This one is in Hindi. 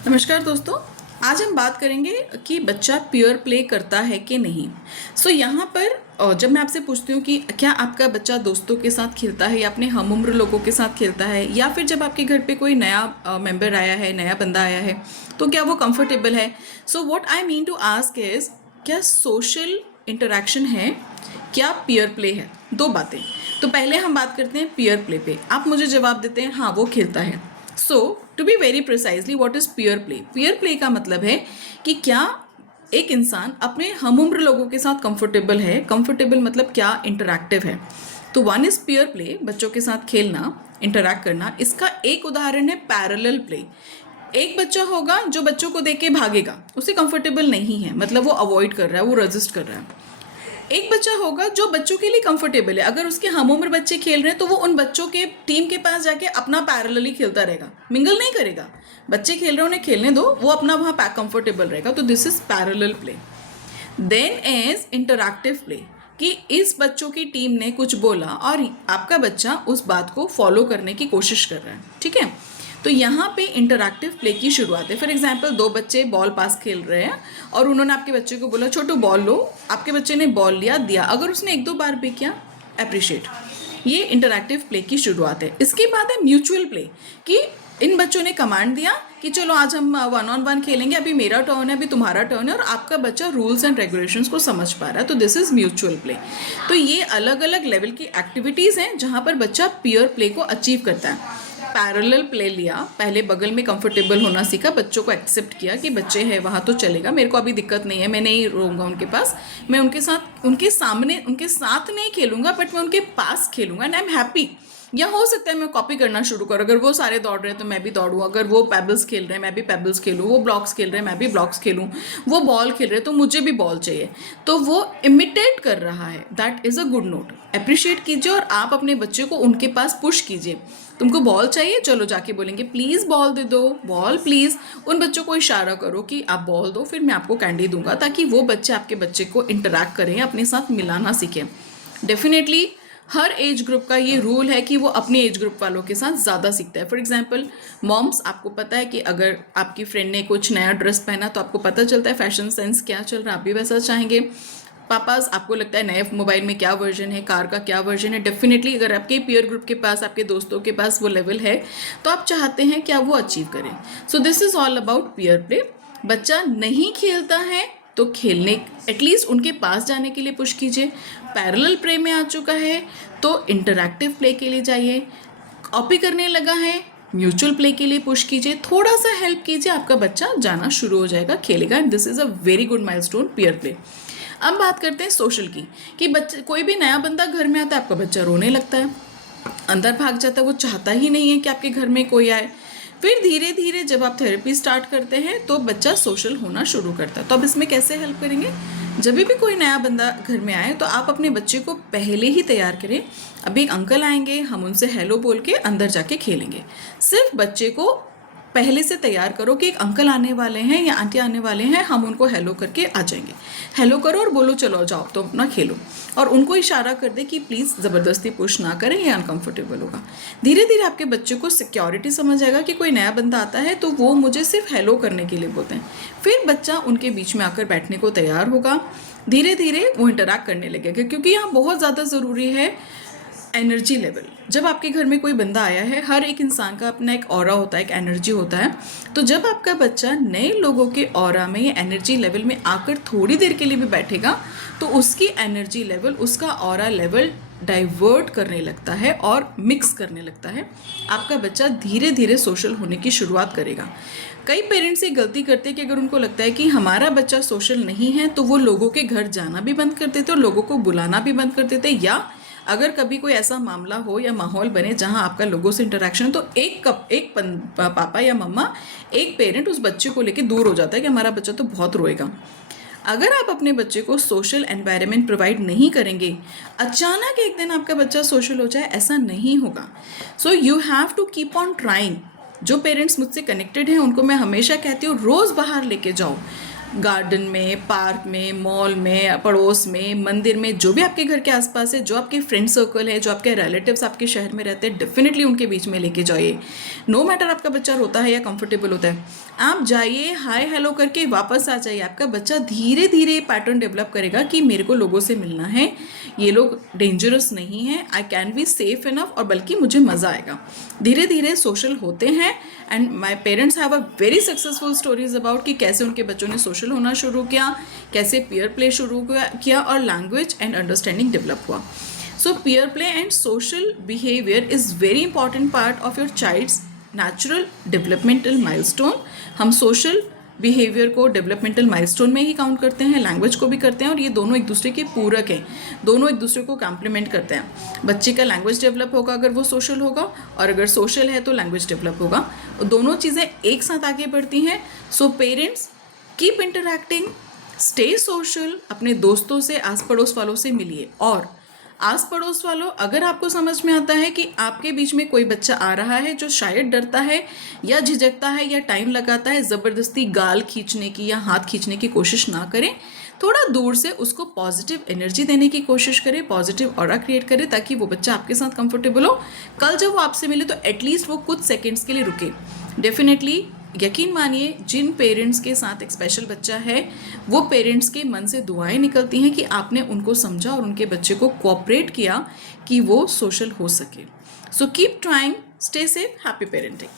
नमस्कार दोस्तों। आज हम बात करेंगे कि बच्चा पीयर प्ले करता है कि नहीं। यहाँ पर जब मैं आपसे पूछती हूँ कि क्या आपका बच्चा दोस्तों के साथ खेलता है या अपने हम उम्र लोगों के साथ खेलता है, या फिर जब आपके घर पे कोई नया मेंबर आया है, नया बंदा आया है, तो क्या वो कंफर्टेबल है। So what I mean to ask is, क्या सोशल इंटरेक्शन है, क्या पीयर प्ले है। दो बातें। तो पहले हम बात करते हैं पीयर प्ले पे। आप मुझे जवाब देते हैं हाँ वो खेलता है। So to be very precisely what is peer play. Peer play का मतलब है कि क्या एक इंसान अपने हम उम्र लोगों के साथ कंफर्टेबल है। कंफर्टेबल मतलब क्या, इंटरैक्टिव है। तो वन इज पीयर प्ले, बच्चों के साथ खेलना, इंटरैक्ट करना। इसका एक उदाहरण है पैरेलल प्ले। एक बच्चा होगा जो बच्चों को देख के भागेगा, उसे कंफर्टेबल नहीं है, मतलब वो अवॉइड कर रहा है, वो रेजिस्ट कर रहा है। एक बच्चा होगा जो बच्चों के लिए कंफर्टेबल है, अगर उसके हम उम्र बच्चे खेल रहे हैं तो वो उन बच्चों के टीम के पास जाके अपना पैरेलली खेलता रहेगा, मिंगल नहीं करेगा। बच्चे खेल रहे हैं, उन्हें खेलने दो, वो अपना वहाँ कंफर्टेबल रहेगा। तो this is parallel play. Then is interactive play, कि इस बच्चों की टीम ने कुछ बोला और आपका बच्चा उस बात को फॉलो करने की कोशिश कर रहा है, ठीक है। तो यहाँ पे इंटरैक्टिव प्ले की शुरुआत है। फॉर एग्जाम्पल, दो बच्चे बॉल पास खेल रहे हैं और उन्होंने आपके बच्चे को बोला छोटू बॉल लो। आपके बच्चे ने बॉल लिया, दिया। अगर उसने एक दो बार भी किया, अप्रिशिएट। ये इंटरैक्टिव प्ले की शुरुआत है। इसके बाद है म्यूचुअल प्ले, कि इन बच्चों ने कमांड दिया कि चलो आज हम 1-on-1 खेलेंगे, अभी मेरा टर्न है, अभी तुम्हारा टर्न है, और आपका बच्चा रूल्स एंड रेगुलेशंस को समझ पा रहा है। तो दिस इज म्यूचुअल प्ले। तो ये अलग अलग लेवल की एक्टिविटीज़ हैं जहाँ पर बच्चा पीयर प्ले को अचीव करता है। पैरेलल प्ले लिया, पहले बगल में कंफर्टेबल होना सीखा, बच्चों को एक्सेप्ट किया कि बच्चे हैं वहाँ तो चलेगा, मेरे को अभी दिक्कत नहीं है, मैं नहीं रहूँगा उनके पास, मैं उनके साथ, उनके सामने, उनके साथ नहीं खेलूँगा, बट मैं उनके पास खेलूँगा एंड आई एम हैप्पी। या हो सकता है मैं कॉपी करना शुरू करूँ, अगर वो सारे दौड़ रहे हैं तो मैं भी दौड़ूँ, अगर वो पेबल्स खेल रहे हैं मैं भी पेबल्स खेलूँ, वो ब्लॉक्स खेल रहे हैं मैं भी ब्लॉक्स खेलूँ, वो बॉल खेल रहे हैं तो मुझे भी बॉल चाहिए। तो वो इमिटेट कर रहा है, that is a good note. Appreciate कीजिए और आप अपने बच्चे को उनके पास पुश कीजिए। तुमको बॉल चाहिए, चलो जाके बोलेंगे प्लीज़ बॉल दे दो, बॉल प्लीज़। उन बच्चों को इशारा करो कि आप बॉल दो, फिर मैं आपको कैंडी दूंगा, ताकि वो बच्चे आपके बच्चे को इंटरैक्ट करें, अपने साथ मिलाना सीखें। डेफिनेटली हर एज ग्रुप का ये रूल है कि वो अपने एज ग्रुप वालों के साथ ज़्यादा सीखता है। फॉर एग्जाम्पल, मॉम्स, आपको पता है कि अगर आपकी फ्रेंड ने कुछ नया ड्रेस पहना तो आपको पता चलता है फैशन सेंस क्या चल रहा है, आप भी वैसा चाहेंगे। पापास, आपको लगता है नए मोबाइल में क्या वर्जन है, कार का क्या वर्जन है। डेफिनेटली अगर आपके पीयर ग्रुप के पास, आपके दोस्तों के पास वो लेवल है तो आप चाहते हैं क्या वो अचीव करें। So this is all about peer play. बच्चा नहीं खेलता है तो खेलने, एटलीस्ट उनके पास जाने के लिए पुश कीजिए। पैरेलल प्ले में आ चुका है तो इंटरैक्टिव प्ले के लिए जाइए। कॉपी करने लगा है, म्यूचुअल प्ले के लिए पुश कीजिए, थोड़ा सा हेल्प कीजिए, आपका बच्चा जाना शुरू हो जाएगा, खेलेगा। And this is a very good milestone, peer play. अब बात करते हैं सोशल की, कि बच्चे, कोई भी नया बंदा घर में आता है, आपका बच्चा रोने लगता है, अंदर भाग जाता है, वो चाहता ही नहीं है कि आपके घर में कोई आए। फिर धीरे धीरे जब आप थेरेपी स्टार्ट करते हैं तो बच्चा सोशल होना शुरू करता है। तो अब इसमें कैसे हेल्प करेंगे? जब भी कोई नया बंदा घर में आए तो आप अपने बच्चे को पहले ही तैयार करें। अभी एक अंकल आएंगे, हम उनसे हेलो बोल के अंदर जाके खेलेंगे। सिर्फ बच्चे को पहले से तैयार करो कि एक अंकल आने वाले हैं या आंटी आने वाले हैं, हम उनको हेलो करके आ जाएंगे। हेलो करो और बोलो चलो जाओ, तो अपना खेलो, और उनको इशारा कर दे कि प्लीज़ ज़बरदस्ती पुश ना करें, ये अनकंफर्टेबल होगा। धीरे धीरे आपके बच्चे को सिक्योरिटी समझ आएगा कि कोई नया बंदा आता है तो वो मुझे सिर्फ हेलो करने के लिए बोलते हैं। फिर बच्चा उनके बीच में आकर बैठने को तैयार होगा। धीरे धीरे वो इंटरैक्ट करने लगेगा, क्योंकि यहाँ बहुत ज़्यादा ज़रूरी है एनर्जी लेवल। जब आपके घर में कोई बंदा आया है, हर एक इंसान का अपना एक ऑरा होता है, एक एनर्जी होता है। तो जब आपका बच्चा नए लोगों के ऑरा में या एनर्जी लेवल में आकर थोड़ी देर के लिए भी बैठेगा तो उसकी एनर्जी लेवल, उसका ऑरा लेवल डाइवर्ट करने लगता है और मिक्स करने लगता है। आपका बच्चा धीरे धीरे सोशल होने की शुरुआत करेगा। कई पेरेंट्स ये गलती करते हैं कि अगर उनको लगता है कि हमारा बच्चा सोशल नहीं है तो वो लोगों के घर जाना भी बंद कर देते और लोगों को बुलाना भी बंद कर देते। या अगर कभी कोई ऐसा मामला हो या माहौल बने जहां आपका लोगों से इंटरेक्शन, तो एक पापा या मम्मा, एक पेरेंट उस बच्चे को लेके दूर हो जाता है कि हमारा बच्चा तो बहुत रोएगा। अगर आप अपने बच्चे को सोशल एनवायरनमेंट प्रोवाइड नहीं करेंगे, अचानक एक दिन आपका बच्चा सोशल हो जाए, ऐसा नहीं होगा। So you have to keep on trying. जो पेरेंट्स मुझसे कनेक्टेड हैं उनको मैं हमेशा कहती हूँ रोज़ बाहर लेके जाओ। गार्डन में, पार्क में, मॉल में, पड़ोस में, मंदिर में, जो भी आपके घर के आसपास है, जो आपके फ्रेंड सर्कल है, जो आपके रिलेटिव्स आपके शहर में रहते हैं, डेफिनेटली उनके बीच में लेके जाइए। नो मैटर आपका बच्चा रोता है या कंफर्टेबल होता है, आप जाइए, हाय हेलो करके वापस आ जाइए। आपका बच्चा धीरे धीरे पैटर्न डेवलप करेगा कि मेरे को लोगों से मिलना है, ये लोग डेंजरस नहीं है, I can be safe enough, और बल्कि मुझे मज़ा आएगा। धीरे धीरे सोशल होते हैं। And my parents have a very successful stories about कि कैसे उनके बच्चों ने सोशल होना शुरू किया, कैसे पीयर प्ले शुरू किया और लैंग्वेज एंड अंडरस्टैंडिंग डेवलप हुआ। So peer play and social behaviour is very important part of your child's natural developmental milestone. हम सोशल बिहेवियर को डेवलपमेंटल माइलस्टोन में ही काउंट करते हैं, लैंग्वेज को भी करते हैं, और ये दोनों एक दूसरे के पूरक हैं, दोनों एक दूसरे को कॉम्प्लीमेंट करते हैं। बच्चे का लैंग्वेज डेवलप होगा अगर वो सोशल होगा, और अगर सोशल है तो लैंग्वेज डेवलप होगा, दोनों चीज़ें एक साथ आगे बढ़ती हैं। So parents keep interacting, stay social, अपने दोस्तों से, आस पड़ोस वालों से मिलिए। और आस पड़ोस वालों, अगर आपको समझ में आता है कि आपके बीच में कोई बच्चा आ रहा है जो शायद डरता है या झिझकता है या टाइम लगाता है, ज़बरदस्ती गाल खींचने की या हाथ खींचने की कोशिश ना करें, थोड़ा दूर से उसको पॉजिटिव एनर्जी देने की कोशिश करें, पॉजिटिव ऑरा क्रिएट करें, ताकि वो बच्चा आपके साथ कंफर्टेबल हो। कल जब वो आपसे मिले तो एटलीस्ट वो कुछ सेकेंड्स के लिए रुके। डेफिनेटली यकीन मानिए, जिन पेरेंट्स के साथ एक स्पेशल बच्चा है, वो पेरेंट्स के मन से दुआएं निकलती हैं कि आपने उनको समझा और उनके बच्चे को कोऑपरेट किया कि वो सोशल हो सके। So keep trying, stay safe, happy parenting.